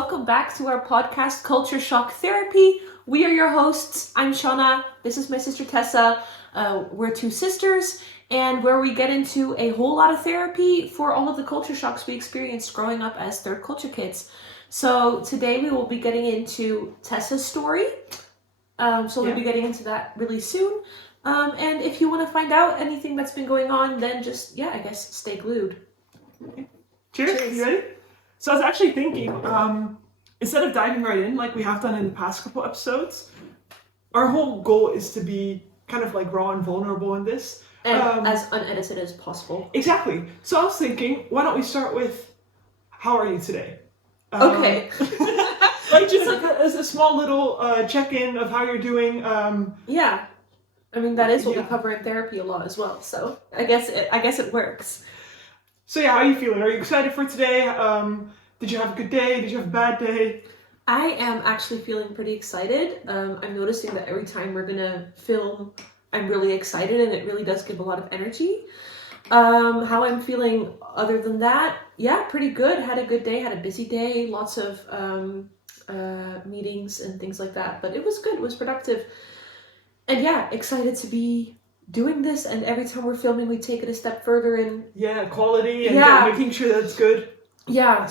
welcome back to our podcast, Culture Shock Therapy. We are your hosts. I'm Shauna. This is my sister Tessa. We're two sisters, and where we get into a whole lot of therapy for all of the culture shocks we experienced growing up as third culture kids. So today we will be getting into Tessa's story. We'll be getting into that really soon. And if you want to find out anything that's been going on, then just, stay glued. Okay. Cheers. You ready? So I was actually thinking, instead of diving right in like we have done in the past couple episodes, our whole goal is to be kind of like raw and vulnerable in this. And as unedited as possible. Exactly. So I was thinking, why don't we start with, how are you today? Okay. Like just like as a small little check-in of how you're doing. Yeah. I mean, that is what we cover in therapy a lot as well. So I guess it works. So yeah, how are you feeling? Are you excited for today? Did you have a good day? Did you have a bad day? I am actually feeling pretty excited. I'm noticing that every time we're gonna film, I'm really excited, and it really does give a lot of energy. How I'm feeling other than that, pretty good. Had a good day, had a busy day, lots of meetings and things like that. But it was good, it was productive. And excited to be doing this, and every time we're filming we take it a step further in quality and making sure that's good. How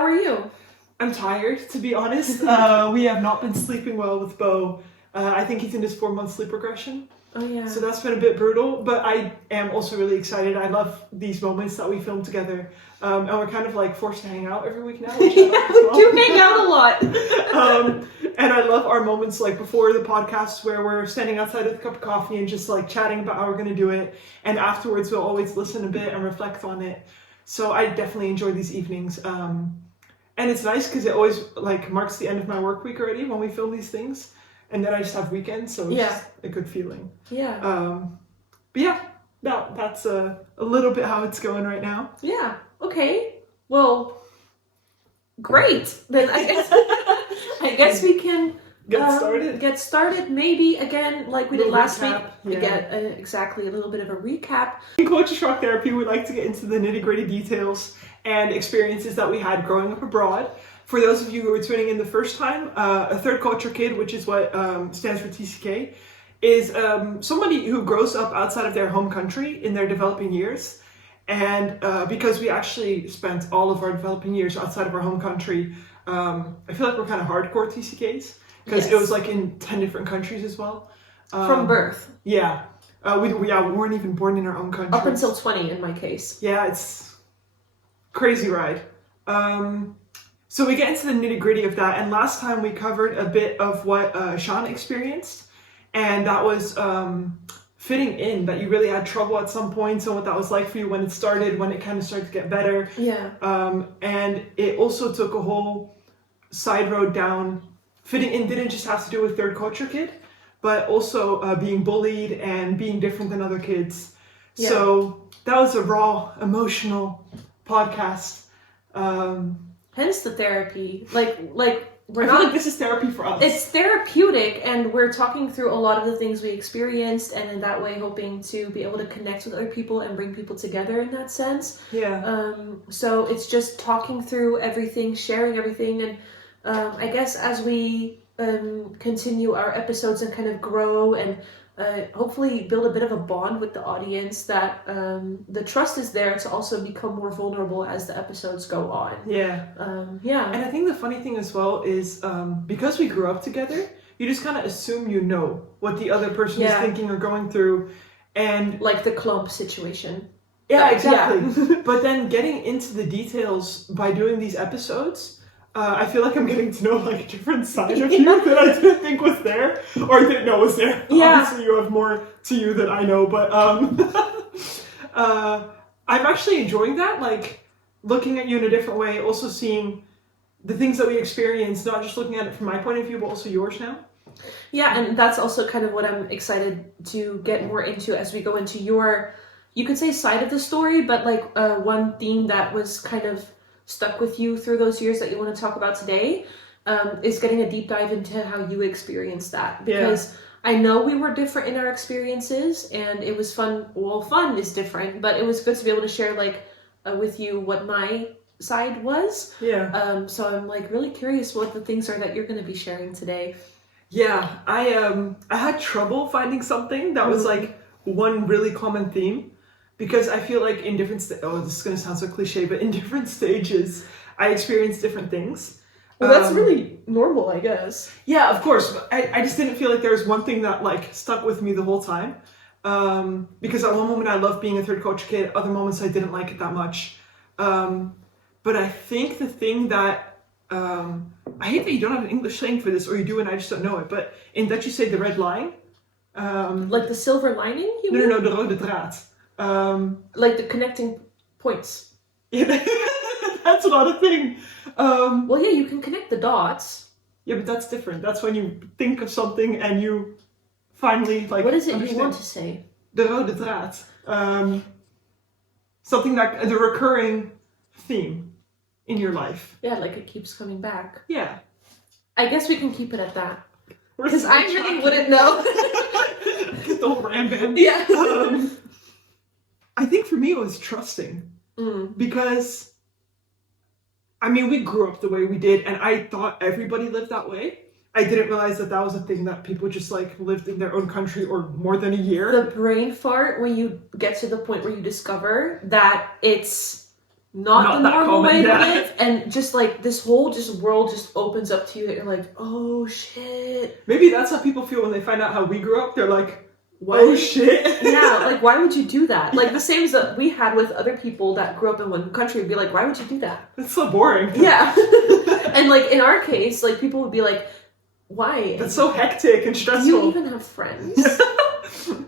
are you? I'm tired, to be honest. We have not been sleeping well with Bo. I think he's in his 4-month sleep regression. Oh yeah. So that's been a bit brutal, but I am also really excited. I love these moments that we film together. And we're kind of like forced to hang out every week now. Which I love as well. We do hang out a lot. And I love our moments like before the podcast where we're standing outside with a cup of coffee and just like chatting about how we're going to do it. And afterwards we'll always listen a bit and reflect on it. So I definitely enjoy these evenings. And it's nice because it always like marks the end of my work week already when we film these things. And then I just have weekends, so it's just a good feeling. Yeah. That's a little bit how it's going right now. Yeah. Okay. Well, great. Then I guess we can get started. Maybe again, like we did last week, we get exactly a little bit of a recap. In Culture Shock Therapy, we like to get into the nitty-gritty details and experiences that we had growing up abroad. For those of you who are tuning in the first time, a third culture kid, which is what stands for TCK, is somebody who grows up outside of their home country in their developing years. And because we actually spent all of our developing years outside of our home country, I feel like we're kind of hardcore TCKs because it was like in 10 different countries as well. From birth. Yeah. We weren't even born in our own country. Up until 20 in my case. Yeah, it's crazy ride. So we get into the nitty-gritty of that, and last time we covered a bit of what Sean experienced, and that was fitting in, that you really had trouble at some points, and what that was like for you when it started, when it kind of started to get better. Yeah. And it also took a whole side road down. Fitting in didn't just have to do with third culture kid, but also being bullied and being different than other kids. Yeah. So that was a raw, emotional podcast. Hence the therapy. Like I feel like this is therapy for us. It's therapeutic, and we're talking through a lot of the things we experienced, and in that way hoping to be able to connect with other people and bring people together in that sense. Yeah. So it's just talking through everything, sharing everything, and I guess as we continue our episodes and kind of grow and hopefully build a bit of a bond with the audience, that the trust is there to also become more vulnerable as the episodes go on. Yeah. And I think the funny thing as well is because we grew up together, you just kind of assume you know what the other person is thinking or going through. And like the clump situation. Yeah, exactly. Yeah. But then getting into the details by doing these episodes, I feel like I'm getting to know like a different side of you that I didn't think was there, or I didn't know was there. Yeah. Obviously you have more to you than I know, but I'm actually enjoying that, like looking at you in a different way, also seeing the things that we experience, not just looking at it from my point of view, but also yours now. Yeah, and that's also kind of what I'm excited to get more into as we go into your, you could say, side of the story, but like one theme that was kind of stuck with you through those years that you want to talk about today is getting a deep dive into how you experienced that. Because I know we were different in our experiences, and it was fun. Well, fun is different, but it was good to be able to share like with you what my side was. Yeah. So I'm like really curious what the things are that you're going to be sharing today. Yeah, I had trouble finding something that was like one really common theme, because I feel like in different this is gonna sound so cliche, but in different stages I experienced different things. Well, that's really normal, I guess. Yeah, of course. But I just didn't feel like there was one thing that like stuck with me the whole time. Because at one moment I loved being a third culture kid, other moments I didn't like it that much. But I think the thing that I hate that you don't have an English saying for this, or you do and I just don't know it. But in Dutch you say the red line. Like the silver lining, you mean? No, de rode draad. Like the connecting points. Yeah, that's not a thing. Well, yeah, you can connect the dots. Yeah, but that's different. That's when you think of something and you finally like. What is it understand. you want to say? De rode draad. Something that the recurring theme in your life. Yeah, like it keeps coming back. Yeah. I guess we can keep it at that. We're Because so I really tracking. wouldn't know. Get the whole ram band. Yeah. I think for me it was trusting. Because, I mean, we grew up the way we did, and I thought everybody lived that way. I didn't realize that that was a thing that people just like lived in their own country or more than a year. The brain fart when you get to the point where you discover that it's not the normal common, way to yeah. live, and just like this whole world just opens up to you that you're like, oh shit. Maybe that's how people feel when they find out how we grew up. They're like, What? oh shit. Yeah, like why would you do that? Like the same as that we had with other people that grew up in one country would be like, why would you do that? It's so boring. Yeah. And like in our case, like people would be like, why? That's so hectic and Do stressful. you even have friends?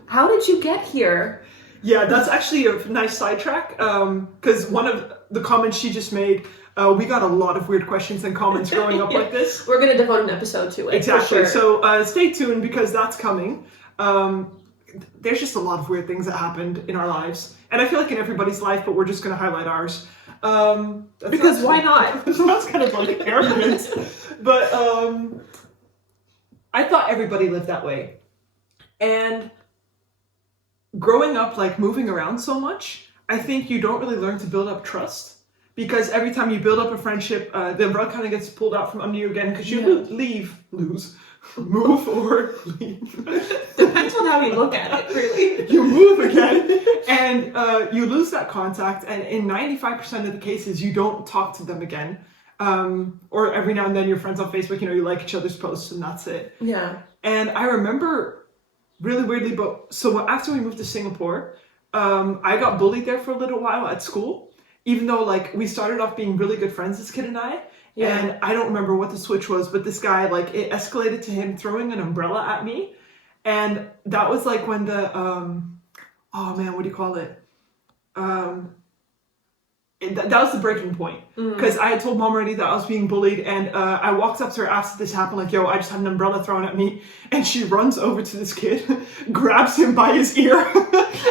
How did you get here? Yeah, that's actually a nice sidetrack. Because one of the comments she just made, we got a lot of weird questions and comments growing up like this. We're going to devote an episode to it. Exactly. For sure. So stay tuned because that's coming. There's just a lot of weird things that happened in our lives. And I feel like in everybody's life, but we're just going to highlight ours. Because why not? That's kind of like arrogant. But I thought everybody lived that way. And growing up, like moving around so much, I think you don't really learn to build up trust. Because every time you build up a friendship, the rug kind of gets pulled out from under you again because you move or leave. Depends on how you look at it, really. You move again and you lose that contact, and in 95% of the cases you don't talk to them again. Or every now and then you're friends on Facebook, you like each other's posts and that's it. Yeah. And I remember really weirdly, but so after we moved to Singapore, I got bullied there for a little while at school, even though like we started off being really good friends, this kid and I. Yeah. And I don't remember what the switch was, but this guy, like, it escalated to him throwing an umbrella at me. And that was like when the, oh man, what do you call it? That was the breaking point. Because I had told mom already that I was being bullied, and I walked up to her after this happened, like, yo, I just had an umbrella thrown at me. And she runs over to this kid, grabs him by his ear,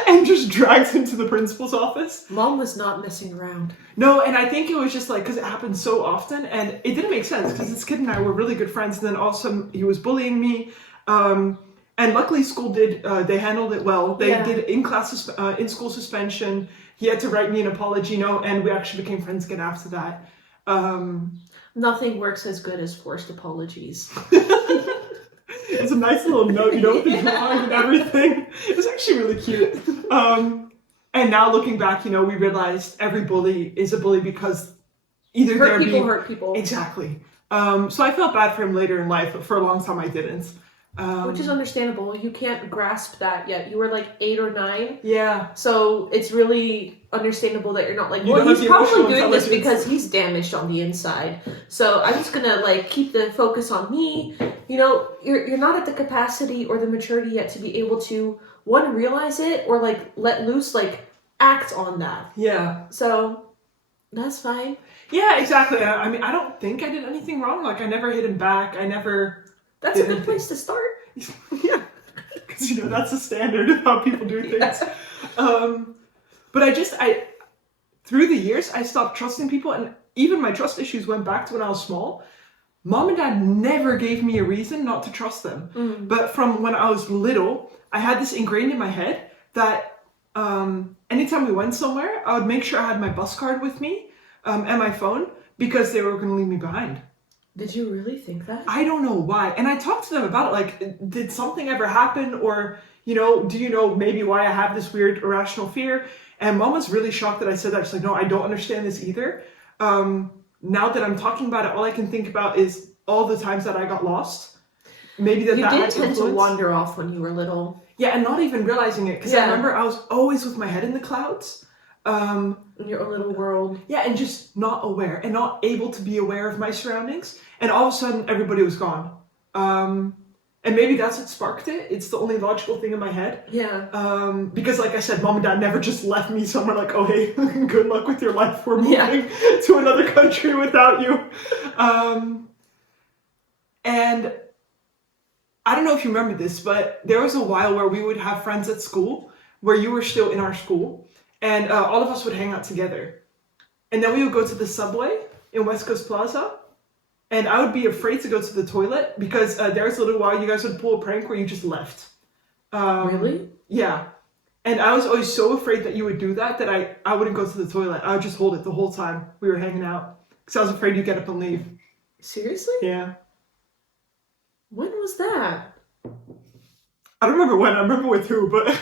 and just drags him to the principal's office. Mom was not messing around. No, and I think it was just like, because it happened so often, and it didn't make sense, because this kid and I were really good friends, and then all of a sudden he was bullying me. And luckily school they handled it well. They did in-class, in-school suspension. He had to write me an apology, and we actually became friends again after that. Nothing works as good as forced apologies. It's a nice little note, you don't think wrong and everything. It's actually really cute. And now looking back, we realized every bully is a bully because either hurt people. Exactly. So I felt bad for him later in life, but for a long time I didn't. Which is understandable. You can't grasp that yet. You were like 8 or 9. Yeah. So it's really understandable that you're not like, well, he's probably doing this because he's damaged on the inside. So I'm just gonna like keep the focus on me. You're not at the capacity or the maturity yet to be able to, one, realize it, or like let loose, like act on that. Yeah. So that's fine. Yeah, exactly. I mean, I don't think I did anything wrong. Like I never hit him back. That's a good place to start. Yeah, because that's the standard of how people do things. Yeah. But I through the years I stopped trusting people, and even my trust issues went back to when I was small. Mom and dad never gave me a reason not to trust them. But from when I was little, I had this ingrained in my head that anytime we went somewhere, I would make sure I had my bus card with me. and my phone because they were going to leave me behind. Did you really think that? I don't know why. And I talked to them about it, like, did something ever happen? Or, you know, do you know maybe why I have this weird irrational fear? And Mom was really shocked that I said that. She's like, no, I don't understand this either. Now that I'm talking about it, all I can think about is all the times that I got lost. Maybe that you that did had tend influence. to wander off when you were little. Yeah, and not even realizing it. Because I remember I was always with my head in the clouds. In your own little world. Yeah, and just not aware and not able to be aware of my surroundings. And all of a sudden, everybody was gone. And maybe that's what sparked it. It's the only logical thing in my head. Yeah. Because like I said, Mom and Dad never just left me somewhere like, oh, hey, good luck with your life. We're moving to another country without you. And I don't know if you remember this, but there was a while where we would have friends at school where you were still in our school. And all of us would hang out together. And then we would go to the subway in West Coast Plaza. And I would be afraid to go to the toilet because there was a little while you guys would pull a prank where you just left. Really? Yeah. And I was always so afraid that you would do that I wouldn't go to the toilet. I would just hold it the whole time we were hanging out. Because I was afraid you'd get up and leave. Seriously? Yeah. When was that? I don't remember when. I remember with who, but...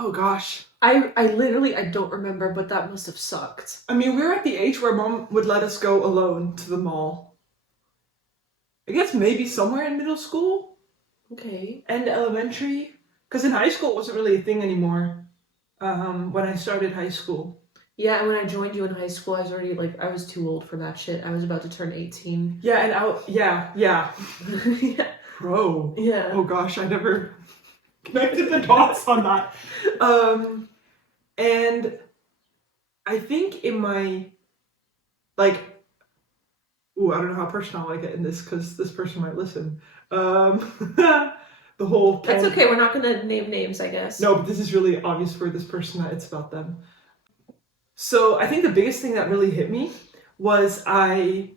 Oh gosh. I literally, I don't remember, but that must have sucked. I mean, we were at the age where Mom would let us go alone to the mall. I guess maybe somewhere in middle school. Okay. And elementary. Because in high school it wasn't really a thing anymore. When I started high school. Yeah, and when I joined you in high school, I was already, like, I was too old for that shit. I was about to turn 18. Yeah, and yeah. Yeah. Bro. Yeah. Oh gosh, I never... connected the dots on that. And I think in my, like, I don't know how personal I get in this because this person might listen. The whole... That's okay, we're not going to name names, I guess. No, but this is really obvious for this person that it's about them. So I think the biggest thing that really hit me was I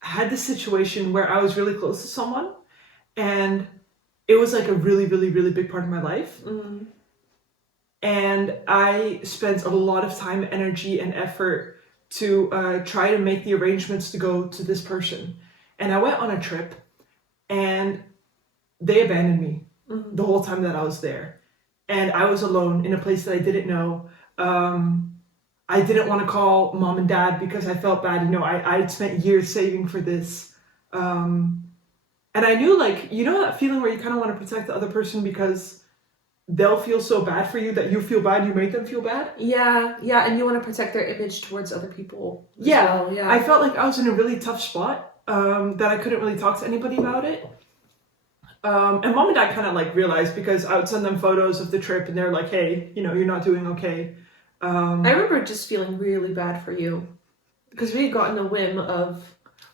had this situation where I was really close to someone and it was like a really, really, really big part of my life. Mm. And I spent a lot of time, energy, and effort to try to make the arrangements to go to this person. And I went on a trip and they abandoned me the whole time that I was there. And I was alone in a place that I didn't know. I didn't want to call Mom and Dad because I felt bad. You know, I'd spent years saving for this. And I knew, like, you know that feeling where you kind of want to protect the other person because they'll feel so bad for you that you feel bad, you make them feel bad? Yeah, and you want to protect their image towards other people as yeah. well. Yeah, I felt like I was in a really tough spot that I couldn't really talk to anybody about it. And Mom and Dad kind of, like, realized because I would send them photos of the trip and they're like, hey, you know, you're not doing okay. I remember just feeling really bad for you because we had gotten a whim of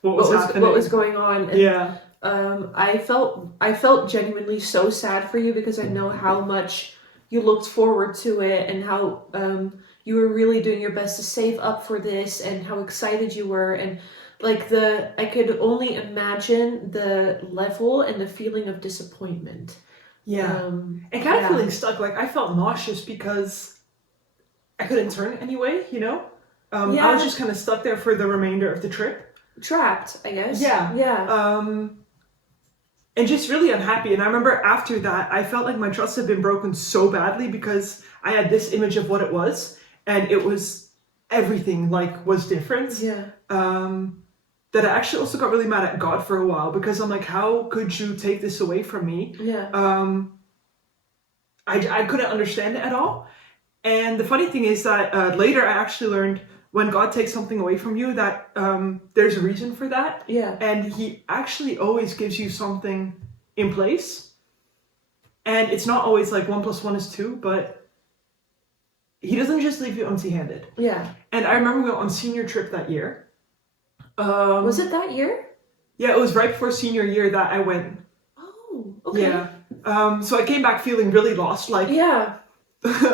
what was going on. And yeah. I felt genuinely so sad for you because I know how much you looked forward to it and how you were really doing your best to save up for this and how excited you were, and like I could only imagine the level and the feeling of disappointment. Yeah. And kind of feeling stuck. Like I felt nauseous because I couldn't turn anyway, you know? I was just kind of stuck there for the remainder of the trip. Trapped, I guess. Yeah. And just really unhappy. And I remember after that, I felt like my trust had been broken so badly because I had this image of what it was. And it was everything, like, was different. Yeah. That I actually also got really mad at God for a while because I'm like, how could you take this away from me? Yeah. I couldn't understand it at all. And the funny thing is that later I actually learned when God takes something away from you that there's a reason for that. Yeah. And he actually always gives you something in place. And it's not always like 1 + 1 is 2, but he doesn't just leave you empty-handed. Yeah. And I remember we went on senior trip that year. Was it that year? Yeah, it was right before senior year that I went. Oh, okay. Yeah. So I came back feeling really lost, like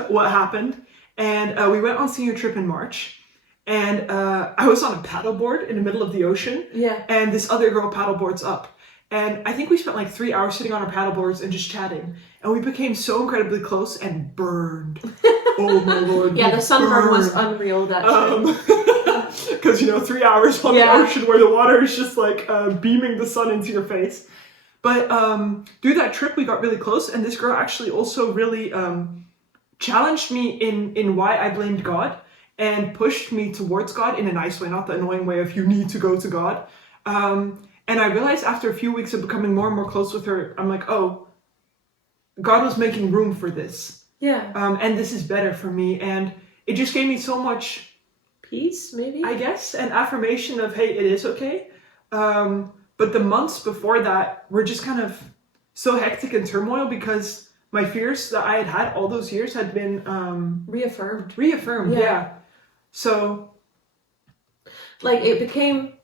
what happened. And we went on senior trip in March. And I was on a paddleboard in the middle of the ocean. Yeah. And this other girl paddleboards up. And I think we spent like 3 hours sitting on our paddleboards and just chatting. And we became so incredibly close and burned. Oh my lord. Yeah, the sunburn was burned. unreal that trip. Because 3 hours on the ocean where the water is just like beaming the sun into your face. But through that trip we got really close, and this girl actually also really challenged me in why I blamed God, and pushed me towards God in a nice way, not the annoying way of you need to go to God. And I realized after a few weeks of becoming more and more close with her, I'm like, oh, God was making room for this. Yeah. And this is better for me. And it just gave me so much Peace, maybe? I guess, an affirmation of, hey, it is okay. But the months before that were just kind of so hectic and turmoil because my fears that I had all those years had been reaffirmed. Yeah. So, like, it became,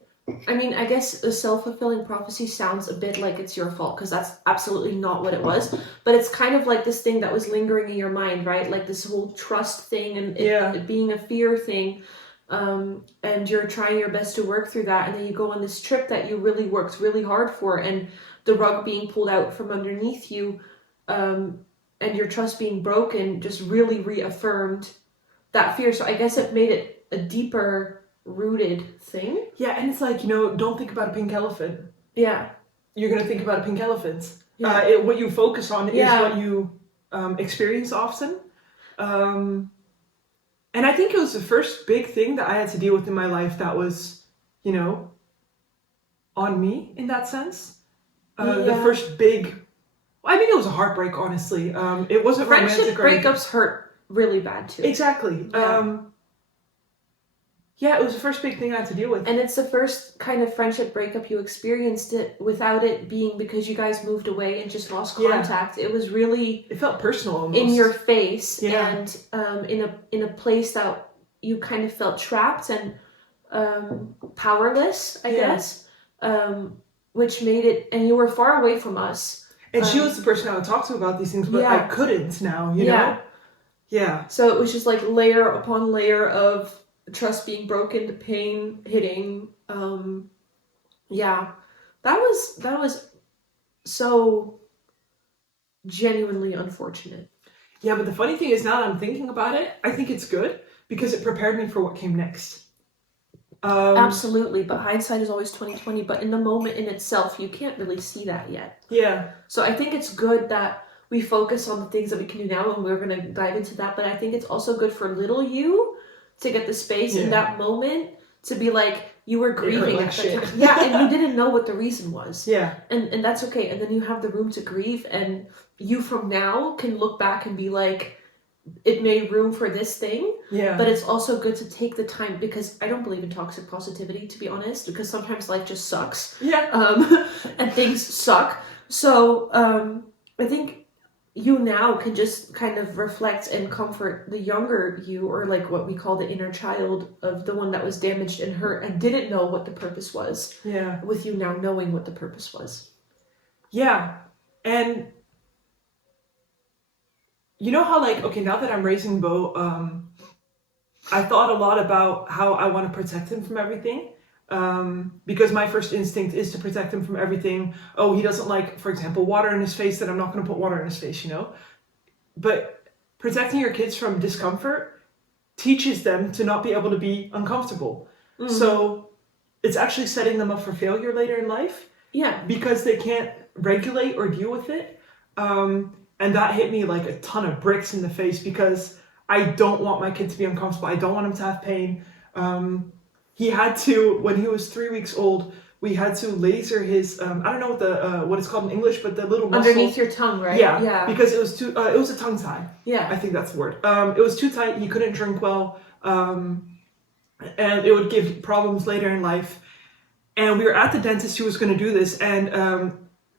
I mean, I guess a self-fulfilling prophecy sounds a bit like it's your fault, because that's absolutely not what it was. But it's kind of like this thing that was lingering in your mind, right? Like this whole trust thing and it being a fear thing. And you're trying your best to work through that, and then you go on this trip that you really worked really hard for, and the rug being pulled out from underneath you, and your trust being broken just really reaffirmed that fear. So I guess it made it a deeper rooted thing. Yeah, and it's like, don't think about a pink elephant. Yeah. You're going to think about a pink elephant. Yeah. What you focus on is what you experience often. And I think it was the first big thing that I had to deal with in my life that was, on me in that sense. The first big, I mean, it was a heartbreak, honestly. It wasn't romantic. Friendship breakups hurt really bad too. Exactly. Yeah. It was the first big thing I had to deal with. And it's the first kind of friendship breakup you experienced it without it being because you guys moved away and just lost contact. It was really... It felt personal almost. In your face. Yeah. And in a place that you kind of felt trapped and powerless, I guess. Which made it... And you were far away from us. And she was the person I would talk to about these things, but I couldn't now, you know? Yeah. So it was just like layer upon layer of trust being broken, the pain hitting. That was so genuinely unfortunate. Yeah, but the funny thing is, now that I'm thinking about it, I think it's good because it prepared me for what came next. Absolutely, but hindsight is always 20/20. But in the moment in itself, you can't really see that yet. Yeah. So I think it's good that we focus on the things that we can do now, and we're going to dive into that. But I think it's also good for little you to get the space in that moment to be like, you were grieving at that time. Yeah, and you didn't know what the reason was. Yeah. And that's okay. And then you have the room to grieve, and you from now can look back and be like, it made room for this thing. Yeah. But it's also good to take the time, because I don't believe in toxic positivity, to be honest, because sometimes life just sucks. Yeah. And things suck. So I think you now can just kind of reflect and comfort the younger you, or like what we call the inner child of the one that was damaged and hurt and didn't know what the purpose was. Yeah. With you now knowing what the purpose was. Yeah. And you know how, like, okay, now that I'm raising Bo, I thought a lot about how I want to protect him from everything. Because my first instinct is to protect him from everything. Oh, he doesn't like, for example, water in his face, then I'm not going to put water in his face, But protecting your kids from discomfort teaches them to not be able to be uncomfortable. Mm-hmm. So it's actually setting them up for failure later in life. Yeah. Because they can't regulate or deal with it. And that hit me like a ton of bricks in the face, because I don't want my kid to be uncomfortable. I don't want him to have pain. He had to, when he was 3 weeks old, we had to laser his, I don't know what it's called in English, but the little muscle. Underneath your tongue, right? Yeah. Because it was it was a tongue tie. Yeah. I think that's the word. It was too tight. He couldn't drink well. And it would give problems later in life. And we were at the dentist who was going to do this. And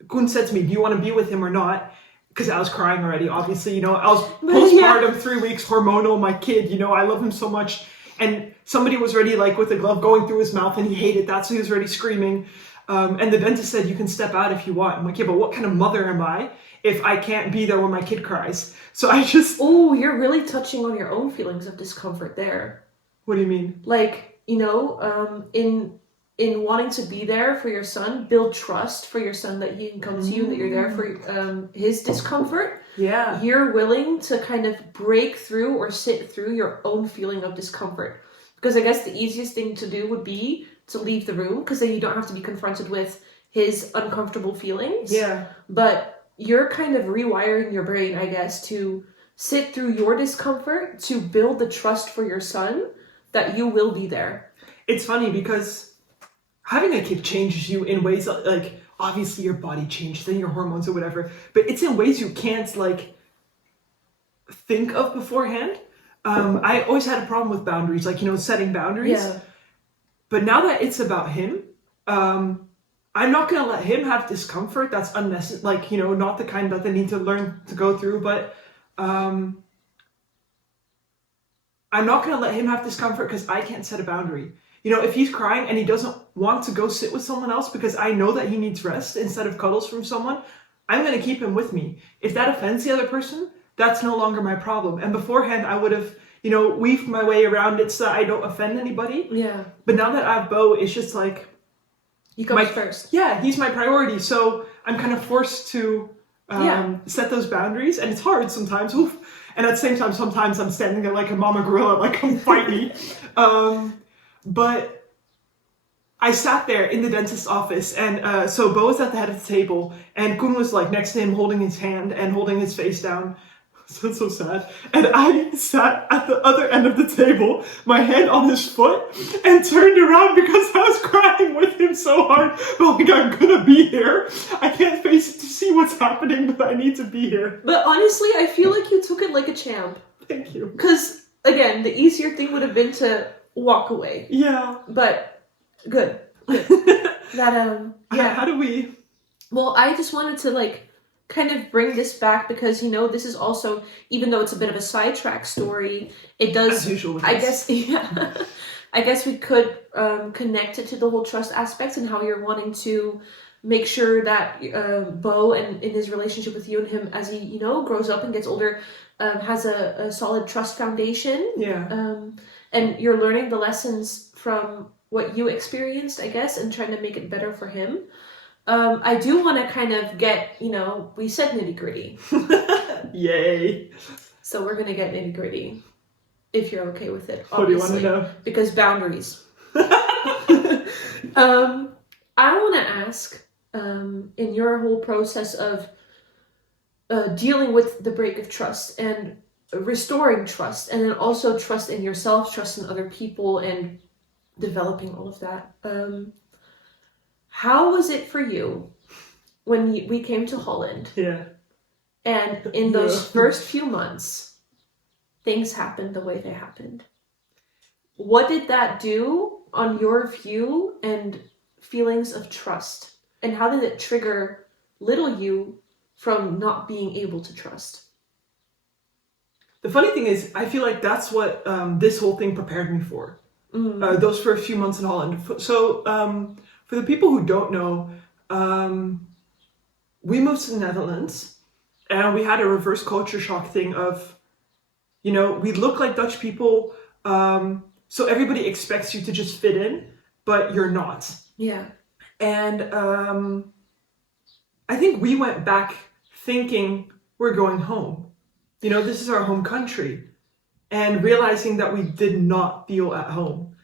Koen said to me, do you want to be with him or not? Because I was crying already, obviously. I was postpartum, 3 weeks, hormonal, my kid. I love him so much. And somebody was already like with a glove going through his mouth, and he hated that, so he was already screaming. And the dentist said, you can step out if you want. I'm like, yeah, but what kind of mother am I if I can't be there when my kid cries? So I just... Oh, you're really touching on your own feelings of discomfort there. What do you mean? Like, in in wanting to be there for your son, build trust for your son that he can come to you, that you're there for his discomfort. Yeah. You're willing to kind of break through or sit through your own feeling of discomfort. Because I guess the easiest thing to do would be to leave the room, because then you don't have to be confronted with his uncomfortable feelings. Yeah. But you're kind of rewiring your brain, I guess, to sit through your discomfort to build the trust for your son that you will be there. It's funny because having a kid changes you in ways that, like, obviously your body changes and your hormones or whatever, but it's in ways you can't, like, think of beforehand. I always had a problem with boundaries, like, setting boundaries. Yeah. But now that it's about him, I'm not going to let him have discomfort that's unnecessary, like, not the kind that they need to learn to go through, but I'm not going to let him have discomfort because I can't set a boundary. If he's crying and he doesn't want to go sit with someone else because I know that he needs rest instead of cuddles from someone, I'm going to keep him with me. If that offends the other person, that's no longer my problem. And beforehand, I would have, weaved my way around it so that I don't offend anybody. Yeah. But now that I have Bo, it's just like... He comes first. Yeah, he's my priority. So I'm kind of forced to set those boundaries. And it's hard sometimes. Oof. And at the same time, sometimes I'm standing there like a mama gorilla, like, come fight me. But I sat there in the dentist's office, and so Bo was at the head of the table, and Koen was like next to him holding his hand and holding his face down. So it's so sad. And I sat at the other end of the table, my hand on his foot, and turned around because I was crying with him so hard. But like, I'm gonna be here. I can't face it to see what's happening, but I need to be here. But honestly, I feel like you took it like a champ. Thank you. Because, again, the easier thing would have been to walk away. Yeah. But, good. Yeah. How do we... Well, I just wanted to, kind of bring this back because, this is also, even though it's a bit of a sidetrack story, it does... As usual with I us. guess, yeah. I guess we could connect it to the whole trust aspect and how you're wanting to make sure that Bo and in his relationship with you and him as he, grows up and gets older, has a solid trust foundation. Yeah. And you're learning the lessons from what you experienced, I guess, and trying to make it better for him. I do want to kind of get, we said nitty gritty. Yay. So we're going to get nitty gritty. If you're okay with it, obviously. What do you want to know? Because boundaries. I want to ask, in your whole process of dealing with the break of trust and restoring trust, and then also trust in yourself, trust in other people, and developing all of that. How was it for you when we came to Holland? Yeah. And in those first few months, things happened the way they happened. What did that do on your view and feelings of trust? And how did it trigger little you from not being able to trust? The funny thing is, I feel like that's what this whole thing prepared me for. Those first few months in Holland. So, for the people who don't know, we moved to the Netherlands and we had a reverse culture shock thing of, we look like Dutch people, so everybody expects you to just fit in, but you're not. Yeah. And I think we went back thinking we're going home. This is our home country. And realizing that we did not feel at home.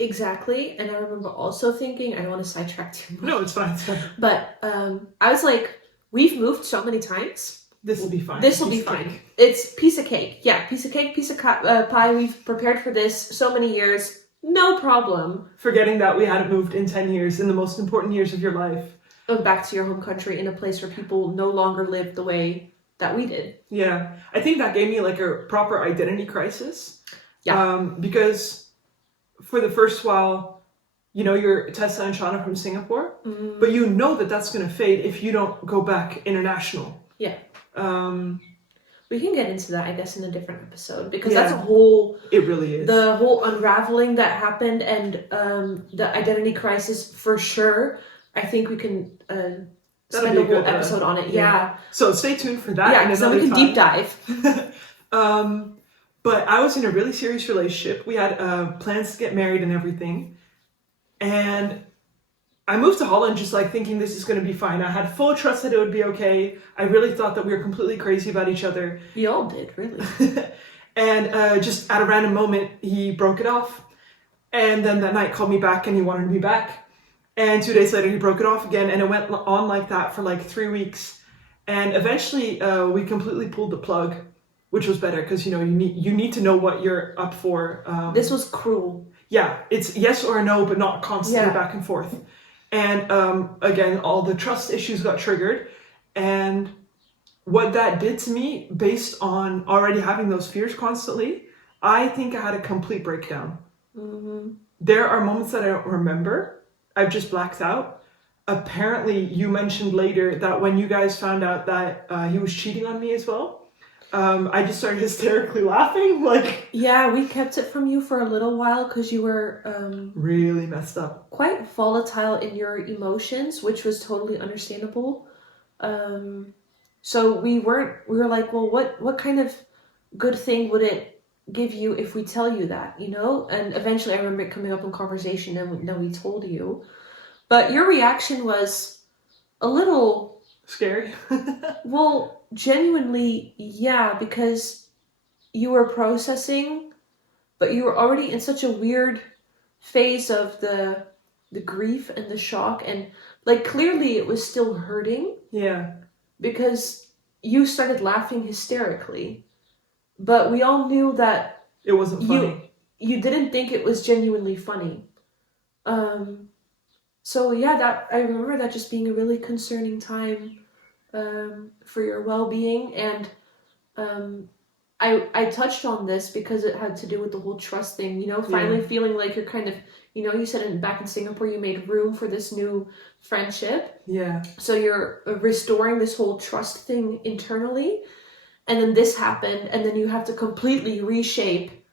Exactly. And I remember also thinking, I don't want to sidetrack too much. No, it's fine. But I was like, we've moved so many times. This will be fine. This will be fine. It's piece of cake. Yeah, piece of cake, piece of pie. We've prepared for this so many years. No problem. Forgetting that we hadn't moved in 10 years, in the most important years of your life. Back to your home country in a place where people no longer live the way that we did. Yeah. I think that gave me like a proper identity crisis. Yeah. Because for the first while, you're Tessa and Shauna from Singapore, but you know that that's going to fade if you don't go back international. Yeah. We can get into that, I guess, in a different episode because that's a whole... It really is. The whole unraveling that happened and the identity crisis for sure. I think we can spend a whole episode on it. Yeah. So stay tuned for that. Yeah, so we can deep dive. But I was in a really serious relationship. We had plans to get married and everything. And I moved to Holland just like thinking this is going to be fine. I had full trust that it would be okay. I really thought that we were completely crazy about each other. We all did, really. And just at a random moment, he broke it off. And then that night called me back and he wanted me back. And 2 days later, he broke it off again. And it went on like that for like 3 weeks. And eventually, we completely pulled the plug, which was better because, you need to know what you're up for. This was cruel. Yeah, it's yes or no, but not constantly back and forth. And again, all the trust issues got triggered. And what that did to me, based on already having those fears constantly, I think I had a complete breakdown. Mm-hmm. There are moments that I don't remember. I've just blacked out. Apparently, you mentioned later that when you guys found out that he was cheating on me as well, I just started hysterically laughing. Yeah, we kept it from you for a little while because you were really messed up. Quite volatile in your emotions, which was totally understandable. So we were like, well, what kind of good thing would it give you if we tell you that, And eventually I remember it coming up in conversation and then we told you. But your reaction was a little... Scary? Well, genuinely, yeah, because you were processing, but you were already in such a weird phase of the grief and the shock. And, clearly it was still hurting. Yeah. Because you started laughing hysterically. But we all knew that it wasn't funny. You didn't think it was genuinely funny. So yeah, that I remember that just being a really concerning time for your well-being. And I touched on this because it had to do with the whole trust thing. Finally feeling like you're kind of, you said back in Singapore you made room for this new friendship. Yeah. So you're restoring this whole trust thing internally. And then this happened, and then you have to completely reshape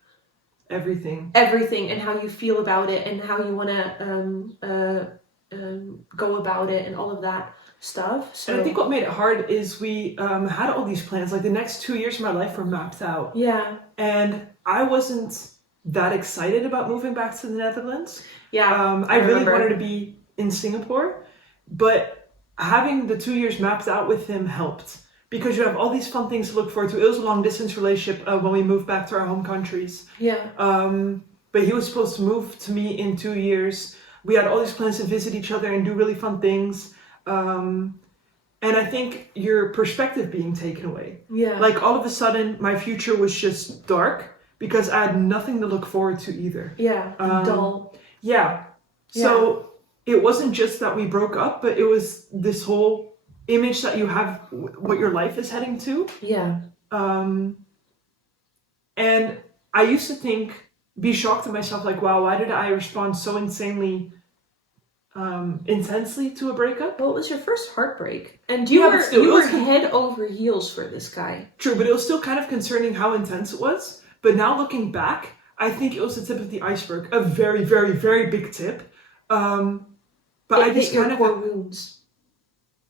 everything and how you feel about it and how you want to go about it and all of that stuff. So and I think what made it hard is we had all these plans. The next 2 years of my life were mapped out. Yeah. And I wasn't that excited about moving back to the Netherlands. Yeah. I really wanted to be in Singapore, but having the 2 years mapped out with him helped. Because you have all these fun things to look forward to. It was a long distance relationship when we moved back to our home countries. Yeah. But he was supposed to move to me in 2 years. We had all these plans to visit each other and do really fun things. And I think your perspective being taken away. Yeah. All of a sudden, my future was just dark because I had nothing to look forward to either. Yeah. Dull. Yeah. So it wasn't just that we broke up, but it was this whole image that you have what your life is heading to. Yeah. And I used to be shocked at myself, wow, why did I respond so insanely intensely to a breakup? Well, it was your first heartbreak. And you were head over heels for this guy. True, but it was still kind of concerning how intense it was. But now looking back, I think it was the tip of the iceberg. A very, very, very big tip. But I just hit your core wounds.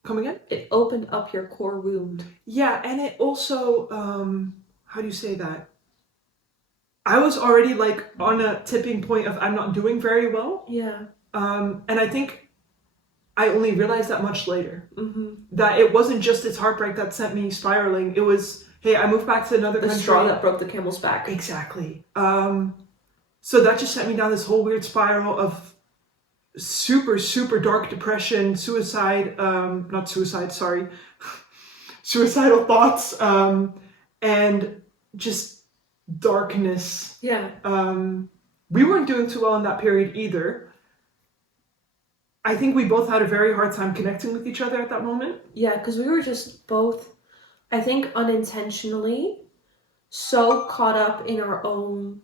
Come again? It opened up your core wound. Yeah, and it also, how do you say that? I was already on a tipping point of I'm not doing very well. Yeah. And I think I only realized that much later. Mm-hmm. That it wasn't just this heartbreak that sent me spiraling. It was, hey, I moved back to another country. The straw that broke the camel's back. Exactly. So that just sent me down this whole weird spiral of super, super dark depression, suicidal thoughts, and just darkness. Yeah. We weren't doing too well in that period either. I think we both had a very hard time connecting with each other at that moment. Yeah, because we were just both, I think unintentionally, so caught up in our own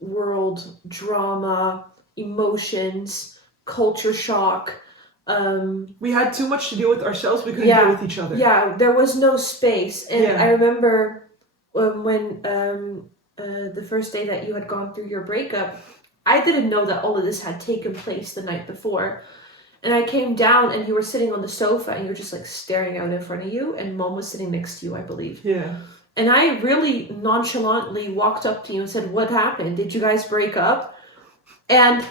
world, drama, emotions, culture shock. We had too much to deal with ourselves. We couldn't deal with each other. Yeah, there was no space. And I remember when the first day that you had gone through your breakup, I didn't know that all of this had taken place the night before. And I came down and you were sitting on the sofa and you were just staring out in front of you, and Mom was sitting next to you, I believe. Yeah. And I really nonchalantly walked up to you and said, "What happened? Did you guys break up?" And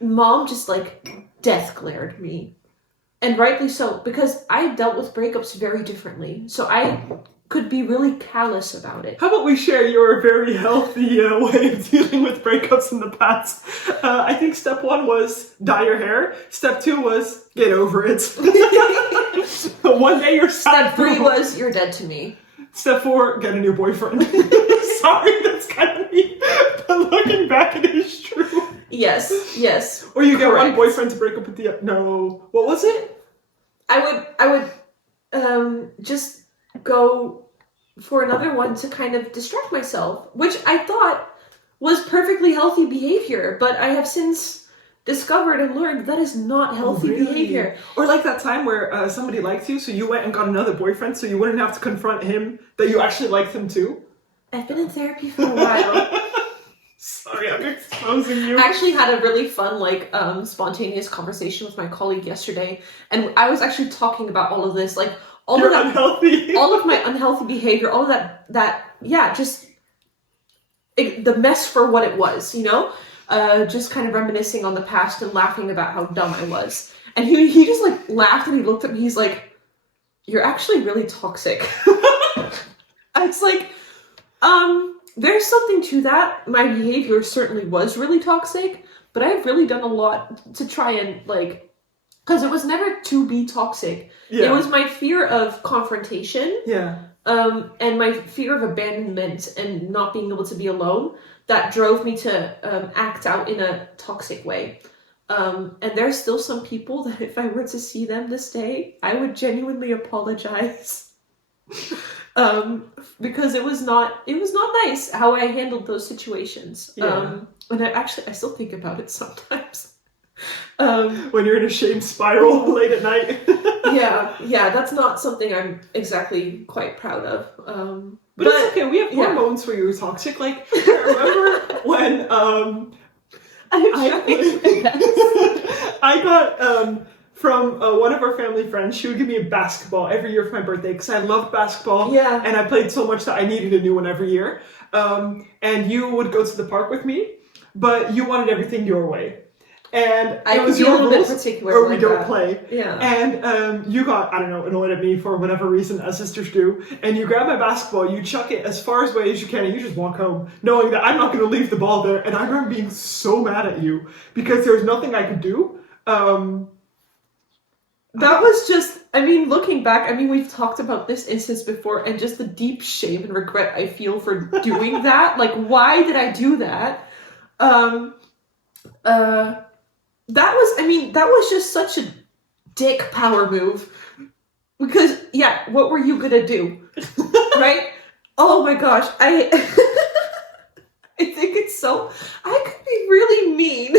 mom just like death glared at me. And rightly so, because I dealt with breakups very differently. So I could be really callous about it. How about we share your very healthy way of dealing with breakups in the past? I think step 1 was dye your hair. Step 2 was get over it. One day you're sad. Step 3 was you're dead to me. Step 4, get a new boyfriend. Sorry, that's kind of mean, but looking back, it is true. Yes. Or you get Correct. one boyfriend to break up with the no. What was it? I would just go for another one to kind of distract myself, which I thought was perfectly healthy behavior, but I have since discovered and learned that is not healthy behavior. Or like that time where somebody liked you, so you went and got another boyfriend, so you wouldn't have to confront him that you actually liked him too. I've been in therapy for a while. Sorry, I'm exposing you. I actually had a really fun, spontaneous conversation with my colleague yesterday, and I was actually talking about all of this, like all You're of that, unhealthy. all of my unhealthy behavior, all of the mess for what it was, just kind of reminiscing on the past and laughing about how dumb I was. And he just like laughed and he looked at me. He's like, "You're actually really toxic." It's like, there's something to that. My behavior certainly was really toxic, but I've really done a lot to try and because it was never to be toxic. Yeah. It was my fear of confrontation. Yeah. And my fear of abandonment and not being able to be alone that drove me to act out in a toxic way. And there's still some people that if I were to see them this day, I would genuinely apologize. Because it was not nice how I handled those situations. Yeah. And I still think about it sometimes. When you're in a shame spiral late at night. yeah, that's not something I'm exactly quite proud of. But it's okay. We have more moments where you were toxic. Like I remember when I got from one of our family friends. She would give me a basketball every year for my birthday because I loved basketball. Yeah. And I played so much that I needed a new one every year. And you would go to the park with me, but you wanted everything your way. And it was your a little rules, bit particular or we like don't that. play. Yeah. And you got, I don't know, annoyed at me for whatever reason, as sisters do. And you grab my basketball, you chuck it as far away as you can, and you just walk home, knowing that I'm not going to leave the ball there. And I remember being so mad at you because there was nothing I could do. That was just, looking back, we've talked about this instance before, and just the deep shame and regret I feel for doing that. Like, why did I do that? That was just such a dick power move. Because, what were you gonna do? Right? Oh my gosh, I think it's so, I could be really mean.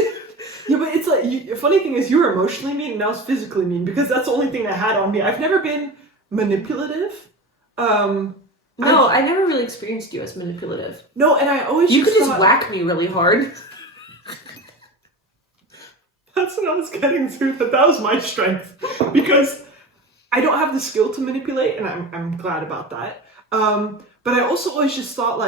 Yeah, but it's like, the funny thing is you were emotionally mean and I was physically mean because that's the only thing I had on me. I've never been manipulative. I never really experienced you as manipulative. No, and I always You could just whack me really hard. That's what I was getting to, that was my strength. Because I don't have the skill to manipulate, and I'm glad about that. But I also always just thought,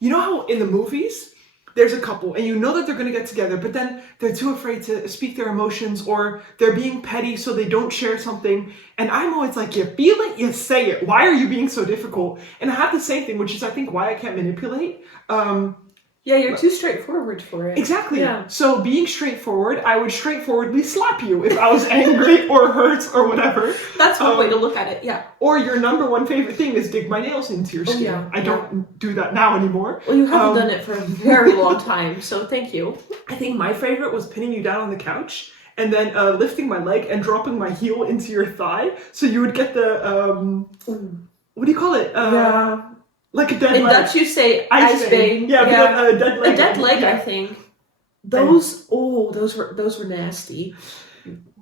you know how in the movies, there's a couple, and you know that they're going to get together, but then they're too afraid to speak their emotions, or they're being petty so they don't share something. And I'm always like, you feel it, you say it. Why are you being so difficult? And I have the same thing, which is I think why I can't manipulate. You're too straightforward for it. Exactly. Yeah. So being straightforward, I would straightforwardly slap you if I was angry or hurt or whatever. That's one way to look at it, yeah. Or your number one favorite thing is dig my nails into your skin. Yeah. I don't do that now anymore. Well, you haven't done it for a very long time, so thank you. I think my favorite was pinning you down on the couch and then lifting my leg and dropping my heel into your thigh. So you would get the, what do you call it? Like a dead leg. In Dutch you say ijsbeen. Yeah, but a dead leg. A dead leg, I think. Those were nasty.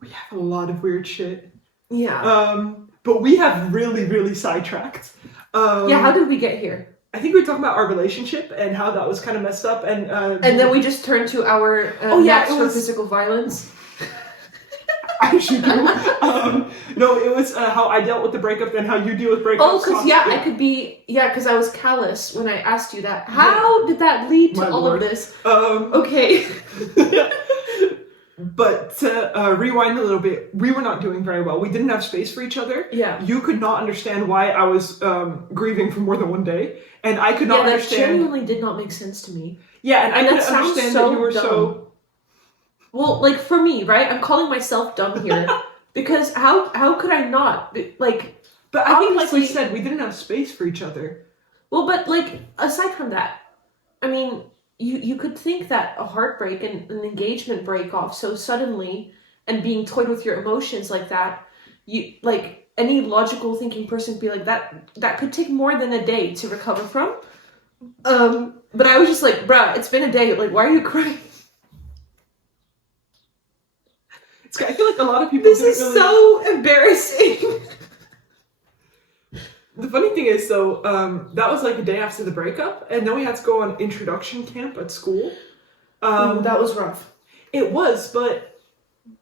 We have a lot of weird shit. Yeah. But we have really, really sidetracked. How did we get here? I think we were talking about our relationship and how that was kind of messed up. And then we just turned to our for physical violence. As you do. No, it was how I dealt with the breakup and how you deal with breakups. Oh, because I was callous when I asked you that. How did that lead to all of this? Okay. But to rewind a little bit, we were not doing very well. We didn't have space for each other. Yeah. You could not understand why I was grieving for more than one day. And I could not that understand. genuinely did not make sense to me. Yeah, and I that couldn't sounds understand so that you were dumb. so... Well, like, for me, right? I'm calling myself dumb here. Because how could I not? Like... But I think, like we obviously- said, we didn't have space for each other. Well, but, like, aside from that, I mean... You could think that a heartbreak and an engagement break off so suddenly and being toyed with your emotions like that, you like any logical thinking person would be like that could take more than a day to recover from. But I was just like, bruh, it's been a day. Like, why are you crying? I feel like a lot of people. This is really... so embarrassing. The funny thing is, though, that was like a day after the breakup, and then we had to go on introduction camp at school. That was rough. It was, but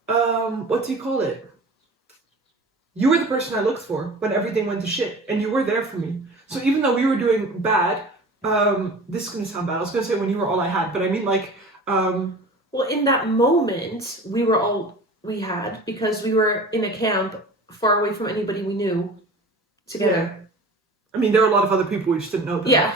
what do you call it? You were the person I looked for when everything went to shit, and you were there for me. So even though we were doing bad, this is gonna sound bad. I was gonna say when you were all I had, but I mean like. Well, in that moment, we were all we had because we were in a camp far away from anybody we knew. Together. Yeah. I mean, there were a lot of other people we just didn't know them. Yeah.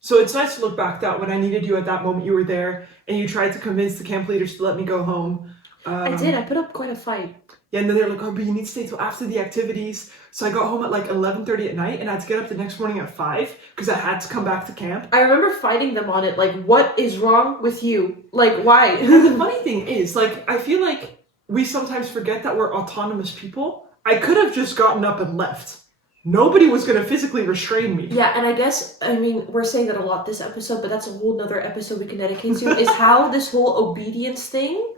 So it's nice to look back that when I needed you at that moment, you were there, and you tried to convince the camp leaders to let me go home. I did. I put up quite a fight. Yeah, and then they're like, oh, but you need to stay till after the activities. So I got home at like 11:30 at night, and I had to get up the next morning at 5 because I had to come back to camp. I remember fighting them on it. Like, what is wrong with you? Like, why? And the funny thing is, like, I feel like we sometimes forget that we're autonomous people. I could have just gotten up and left. Nobody was going to physically restrain me. Yeah, and I guess, I mean, we're saying that a lot this episode, but that's a whole nother episode we can dedicate to, is how this whole obedience thing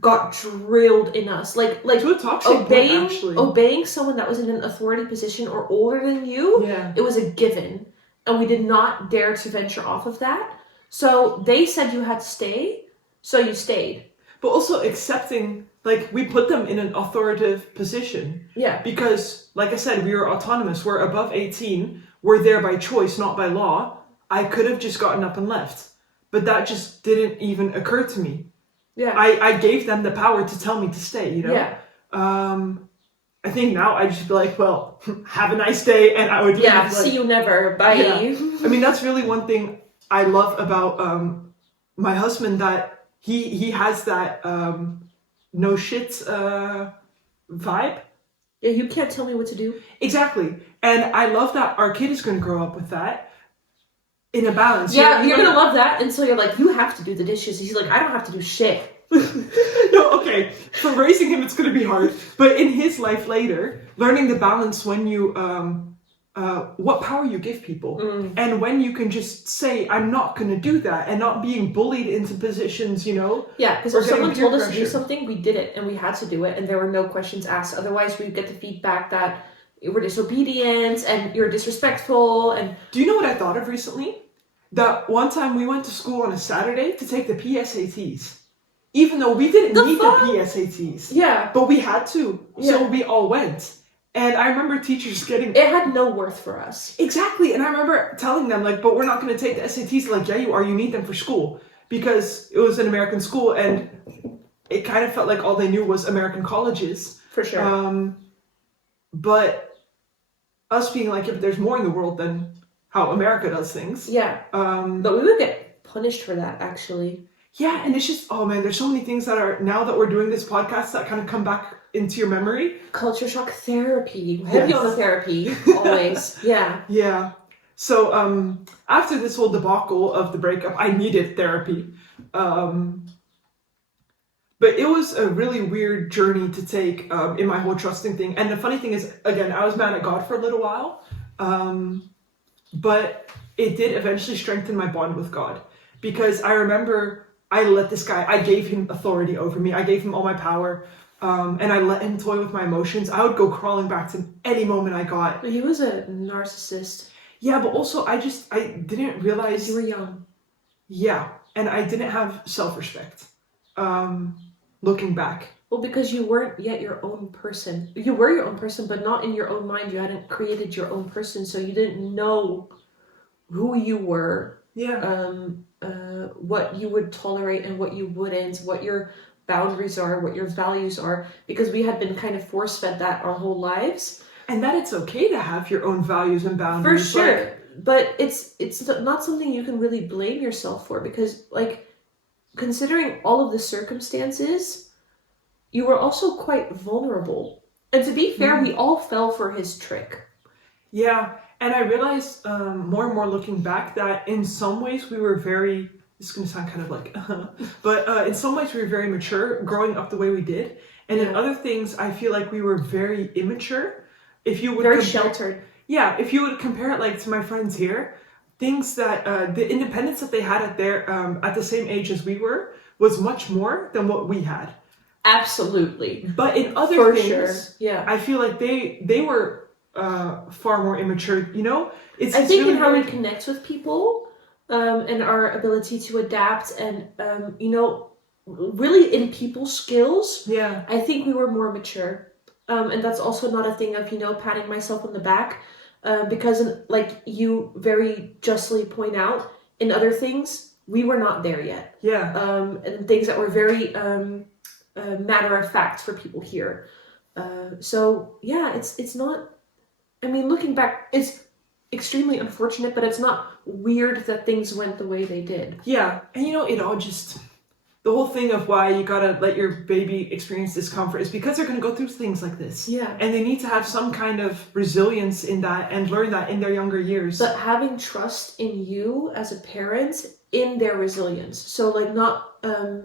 got drilled in us. Like to a toxic point, actually. Obeying someone that was in an authority position or older than you, it was a given. And we did not dare to venture off of that. So they said you had to stay, so you stayed. But also accepting, like, we put them in an authoritative position. Yeah. Because, like I said, we are autonomous. We're above 18. We're there by choice, not by law. I could have just gotten up and left. But that just didn't even occur to me. Yeah. I gave them the power to tell me to stay, you know? Yeah. I think now I'd just be like, well, have a nice day, and I would leave. Yeah, see you never. Bye. Yeah. I mean, that's really one thing I love about my husband, that he has that no shit vibe. Yeah, you can't tell me what to do. Exactly. And I love that our kid is going to grow up with that in a balance. Yeah, you're going to love that until you're like, you have to do the dishes. He's like, I don't have to do shit. No, okay. For raising him, it's going to be hard. But in his life later, learning the balance when you... what power you give people, and when you can just say, I'm not going to do that, and not being bullied into positions, you know? Yeah, because if someone told us to do something, we did it, and we had to do it, and there were no questions asked. Otherwise, we'd get the feedback that we're disobedient, and you're disrespectful, and... Do you know what I thought of recently? That one time we went to school on a Saturday to take the PSATs. Even though we didn't need the PSATs. Yeah. But we had to, so we all went. And I remember teachers getting... It had no worth for us. Exactly. And I remember telling them, like, but we're not going to take the SATs. Like, yeah, you are. You need them for school. Because it was an American school, and it kind of felt like all they knew was American colleges. For sure. But us being like, yeah, but there's more in the world than how America does things. Yeah. But we would get punished for that, actually. Yeah, and it's just, oh man, there's so many things that are, now that we're doing this podcast, that kind of come back into your memory. Culture shock therapy. Heavy on the therapy, always. Yeah. Yeah. So after this whole debacle of the breakup, I needed therapy. But it was a really weird journey to take in my whole trusting thing. And the funny thing is, again, I was mad at God for a little while. But it did eventually strengthen my bond with God. Because I remember I let this guy, I gave him authority over me. I gave him all my power. And I let him toy with my emotions. I would go crawling back to him any moment I got. But he was a narcissist. Yeah, but also I didn't realize... You were young. Yeah, and I didn't have self-respect. Looking back. Well, because you weren't yet your own person. You were your own person, but not in your own mind. You hadn't created your own person, so you didn't know who you were. Yeah. what you would tolerate and what you wouldn't, what your boundaries are, what your values are, because we had been kind of force-fed that our whole lives. And that it's okay to have your own values and boundaries. For sure. But it's not something you can really blame yourself for, because, like, considering all of the circumstances, you were also quite vulnerable. And to be fair, we all fell for his trick. Yeah, and I realized more and more looking back that in some ways we were very, this is going to sound kind of like, but in some ways we were very mature growing up the way we did. And in other things, I feel like we were very immature. If you would very sheltered. Yeah, if you would compare it like to my friends here, things that, the independence that they had at the same age as we were was much more than what we had. Absolutely. But in other things, I feel like they were far more immature, you know? I think really in how we connect with people, and our ability to adapt, and you know, really in people skills. Yeah. I think we were more mature. And that's also not a thing of, you know, patting myself on the back, because like you very justly point out, in other things we were not there yet. Yeah. And things that were very matter of fact for people here. So yeah, it's not. I mean, looking back, it's extremely unfortunate, but it's not weird that things went the way they did. Yeah, and you know, it all just, the whole thing of why you gotta let your baby experience discomfort is because they're gonna go through things like this. Yeah. And they need to have some kind of resilience in that and learn that in their younger years. But having trust in you as a parent in their resilience. So like not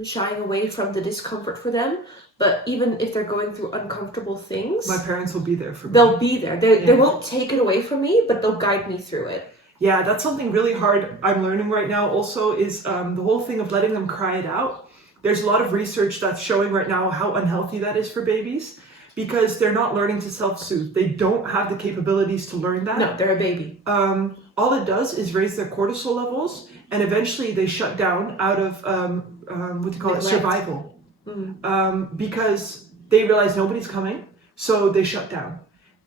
shying away from the discomfort for them, but even if they're going through uncomfortable things, my parents will be there for me. They'll be there. They won't take it away from me, but they'll guide me through it. Yeah, that's something really hard I'm learning right now also is the whole thing of letting them cry it out. There's a lot of research that's showing right now how unhealthy that is for babies because they're not learning to self-soothe. They don't have the capabilities to learn that. No, they're a baby. All it does is raise their cortisol levels and eventually they shut down out of, what do you call it, survival. Because they realize nobody's coming, so they shut down.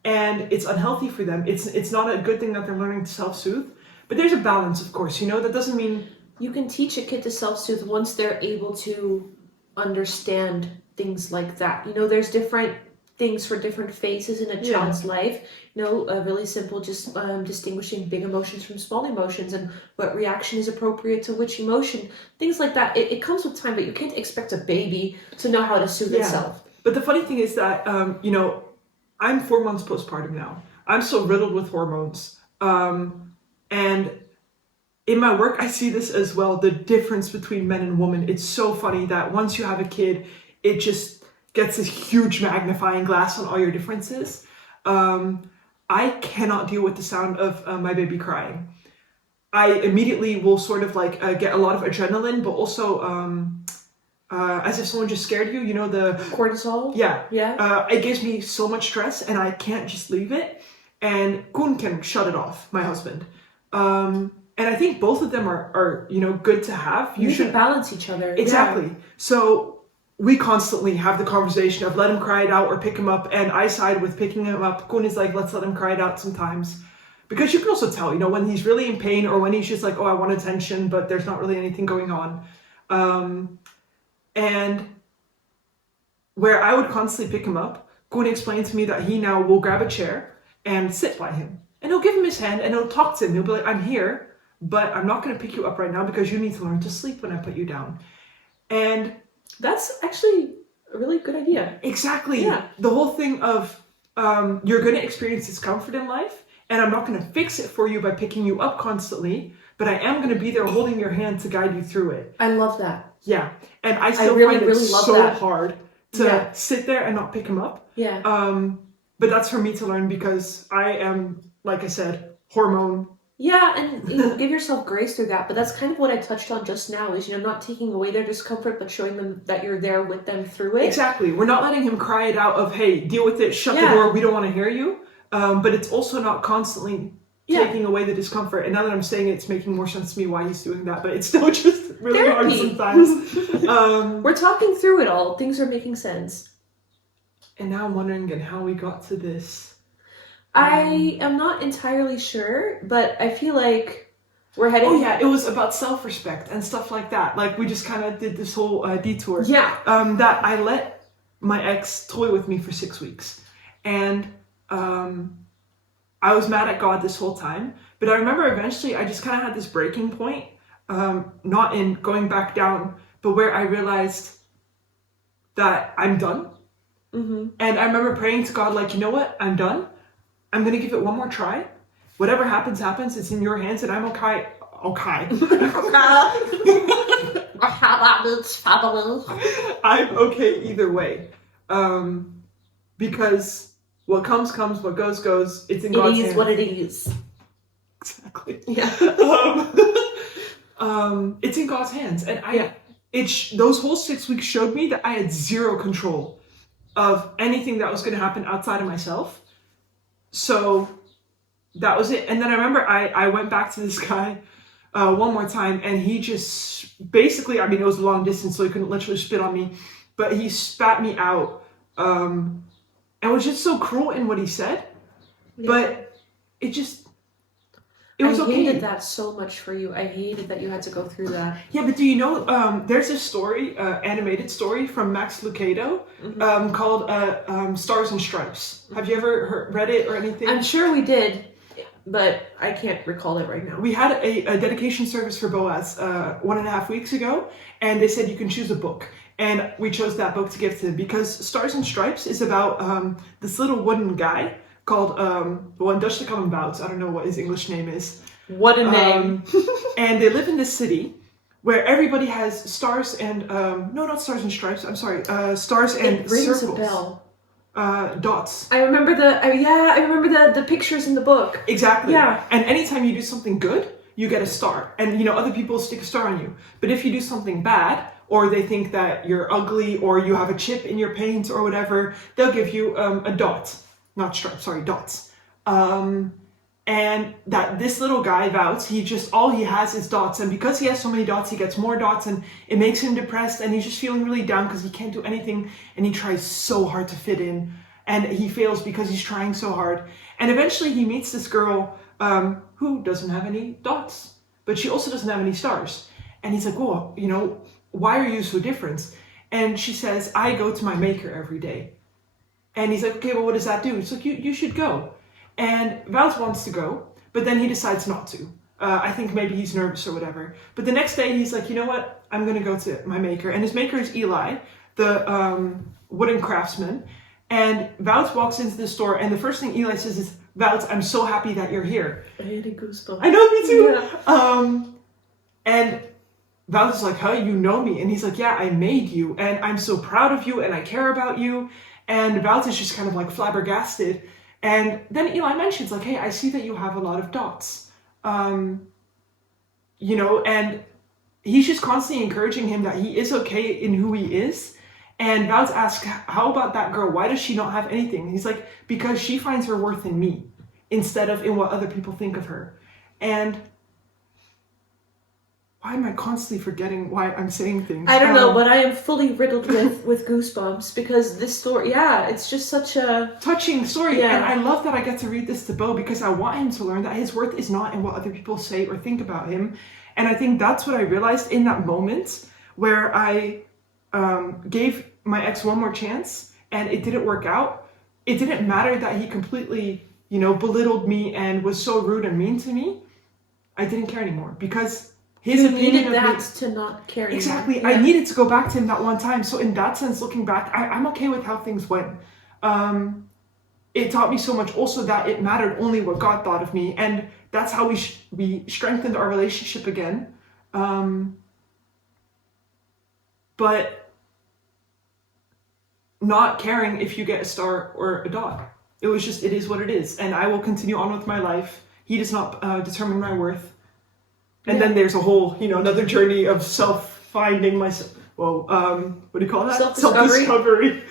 And it's unhealthy for them. It's not a good thing that they're learning to self-soothe. But there's a balance, of course, you know, that doesn't mean... You can teach a kid to self-soothe once they're able to understand things like that. You know, there's different things for different phases in a child's life. You know, really simple, just distinguishing big emotions from small emotions and what reaction is appropriate to which emotion. Things like that. It comes with time, but you can't expect a baby to know how to soothe itself. But the funny thing is that, you know, I'm 4 months postpartum now. I'm still riddled with hormones. And in my work, I see this as well, the difference between men and women. It's so funny that once you have a kid, it just gets this huge magnifying glass on all your differences. I cannot deal with the sound of my baby crying. I immediately will sort of like get a lot of adrenaline, but also as if someone just scared you, you know, the... Cortisol? Yeah. Yeah. It gives me so much stress and I can't just leave it. And Koen can shut it off, my husband. And I think both of them are you know, good to have. You should balance each other. Exactly. Yeah. So we constantly have the conversation of let him cry it out or pick him up. And I side with picking him up. Koen is like, let's let him cry it out sometimes. Because you can also tell, you know, when he's really in pain or when he's just like, oh, I want attention, but there's not really anything going on. And where I would constantly pick him up, Koen explained to me that he now will grab a chair and sit by him. And he'll give him his hand and he'll talk to him. He'll be like, I'm here, but I'm not going to pick you up right now because you need to learn to sleep when I put you down. And that's actually a really good idea. Exactly. Yeah. The whole thing of you're going to experience discomfort in life and I'm not going to fix it for you by picking you up constantly, but I am going to be there holding your hand to guide you through it. I love that. Yeah. And I still find it so that. hard to sit there and not pick him up. Yeah. But that's for me to learn because I am, like I said, hormone. Yeah, and you know, give yourself grace through that. But that's kind of what I touched on just now is, you know, not taking away their discomfort, but showing them that you're there with them through it. Exactly. We're not letting him cry it out of, hey, deal with it, shut the door, we don't want to hear you. But it's also not constantly taking away the discomfort. And now that I'm saying it, it's making more sense to me why he's doing that. But it's still just really hard sometimes. We're talking through it all. Things are making sense. And now I'm wondering again how we got to this. I am not entirely sure, but I feel like we're heading. Oh yeah, it was about self-respect and stuff like that. Like we just kind of did this whole detour. Yeah. That I let my ex toy with me for 6 weeks, and I was mad at God this whole time. But I remember eventually I just kind of had this breaking point, not in going back down, but where I realized that I'm done. Mm-hmm. And I remember praying to God, like, you know what? I'm done. I'm going to give it one more try. Whatever happens, happens. It's in your hands, and I'm okay. Okay. I'm okay either way. Because what comes, comes. What goes, goes. It's in God's hands. It is what it is. Exactly. Yeah. It's in God's hands. And those whole 6 weeks showed me that I had zero control of anything that was going to happen outside of myself. So that was it. And then I remember I went back to this guy one more time, and he just basically, I mean, it was a long distance, so he couldn't literally spit on me, but he spat me out, and was just so cruel in what he said. Yeah. But it was okay. I hated that so much for you. I hated that you had to go through that. Yeah, but do you know, there's this story, animated story from Max Lucado, called Stars and Stripes. Have you ever read it or anything? I'm sure we did, but I can't recall it right now. We had a dedication service for Boaz 1.5 weeks ago, and they said you can choose a book. And we chose that book to give to him because Stars and Stripes is about this little wooden guy called, well, in Dutch they call him Wout. I don't know what his English name is. What a name. And they live in this city where everybody has stars and, no, not stars and stripes, I'm sorry, stars and circles. It rings a bell. Dots. I remember the pictures in the book. Exactly. Yeah. And anytime you do something good, you get a star. And, you know, other people stick a star on you. But if you do something bad, or they think that you're ugly, or you have a chip in your paint or whatever, they'll give you a dot. Not stripes, sorry, dots. And that this little guy, Wout, all he has is dots. And because he has so many dots, he gets more dots, and it makes him depressed, and he's just feeling really down because he can't do anything, and he tries so hard to fit in, and he fails because he's trying so hard. And eventually he meets this girl who doesn't have any dots, but she also doesn't have any stars. And he's like, whoa, you know, why are you so different? And she says, I go to my maker every day. And he's like, okay, well, what does that do? It's like, you should go. And Wout wants to go, but then he decides not to. I think maybe he's nervous or whatever. But the next day he's like, you know what? I'm going to go to my maker. And his maker is Eli, the wooden craftsman. And Wout walks into the store, and the first thing Eli says is, Wout, I'm so happy that you're here. I had a goosebump. I know, me too. Yeah. And Wout is like, huh, you know me? And he's like, yeah, I made you, and I'm so proud of you, and I care about you. And Wout is just kind of like flabbergasted. And then Eli mentions, like, hey, I see that you have a lot of dots. You know, and he's just constantly encouraging him that he is okay in who he is. And Wout asks, how about that girl? Why does she not have anything? And he's like, because she finds her worth in me instead of in what other people think of her. And why am I constantly forgetting why I'm saying things? I don't know, but I am fully riddled with goosebumps because this story, it's just such a touching story. Yeah. And I love that I get to read this to Bo because I want him to learn that his worth is not in what other people say or think about him. And I think that's what I realized in that moment where I gave my ex one more chance and it didn't work out. It didn't matter that he completely, you know, belittled me and was so rude and mean to me. I didn't care anymore because his opinion needed of that me, to not care. Exactly. Yeah. I needed to go back to him that one time. So in that sense, looking back, I'm okay with how things went. It taught me so much also that it mattered only what God thought of me. And that's how we strengthened our relationship again. But not caring if you get a star or a dot. It was just, it is what it is. And I will continue on with my life. He does not determine my worth. And then there's a whole, you know, another journey of self-finding myself. Well, what do you call that? Self-discovery.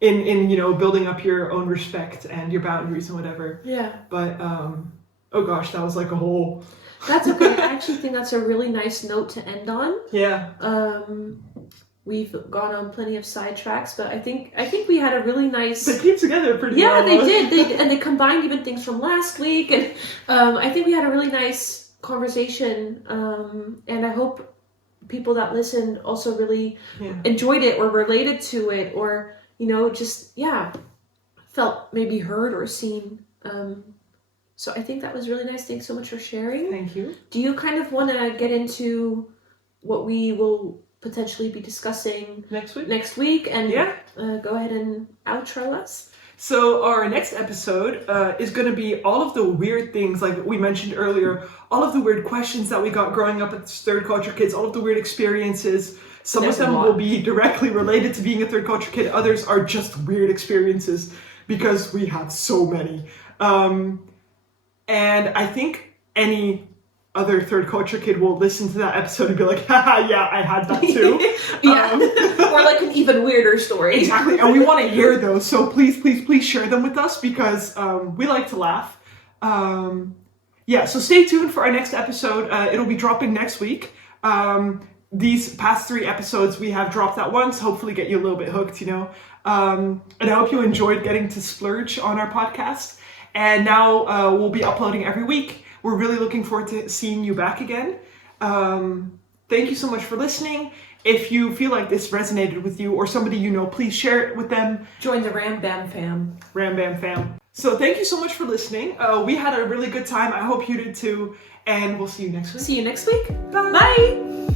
In you know, building up your own respect and your boundaries and whatever. Yeah. But, oh gosh, that was like a whole... That's okay. I actually think that's a really nice note to end on. Yeah. we've gone on plenty of sidetracks, but I think we had a really nice. They came together pretty well. Yeah, they did. They combined even things from last week, and I think we had a really nice conversation. And I hope people that listened also really enjoyed it or related to it, or just felt maybe heard or seen. So I think that was really nice. Thanks so much for sharing. Thank you. Do you kind of want to get into what we will potentially be discussing next week and go ahead and outro us? So our next episode is going to be all of the weird things, like we mentioned earlier, all of the weird questions that we got growing up as third culture kids, all of the weird experiences. Some of them will be directly related to being a third culture kid. Others are just weird experiences because we have so many. And I think any other third culture kid will listen to that episode and be like, haha, yeah, I had that too. Or like an even weirder story. Exactly. And we want to hear those. So please share them with us because we like to laugh. So stay tuned for our next episode. It'll be dropping next week. These past 3 episodes we have dropped at once, hopefully get you a little bit hooked, And I hope you enjoyed getting to splurge on our podcast. And now we'll be uploading every week. We're really looking forward to seeing you back again. Thank you so much for listening. If you feel like this resonated with you or somebody you know, please share it with them. Join the Ram Bam fam. Ram Bam fam. So thank you so much for listening. We had a really good time. I hope you did too. And we'll see you next week. See you next week. Bye. Bye.